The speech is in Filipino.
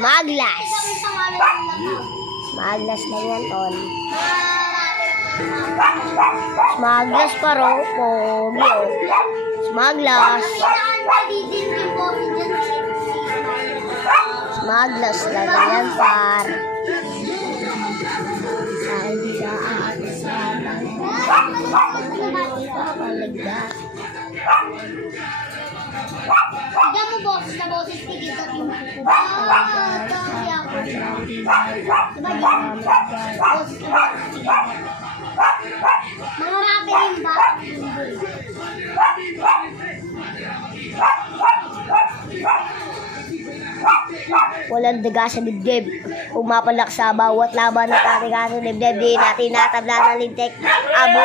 Maglas. Maglas lang yan, tol. Maglas pa ro. Pogi, oh. Maglas. Maglas lang yan, par. Tignan mo, boses na boses, tigil yung kuko. Dami ako. Diba, boses na boses, tigil. Mga rapperin ba? Walang daga sa dibdib. Pumapalak sa bawat laban at ating dibdib. Di natin natabla ng lintik. Abo,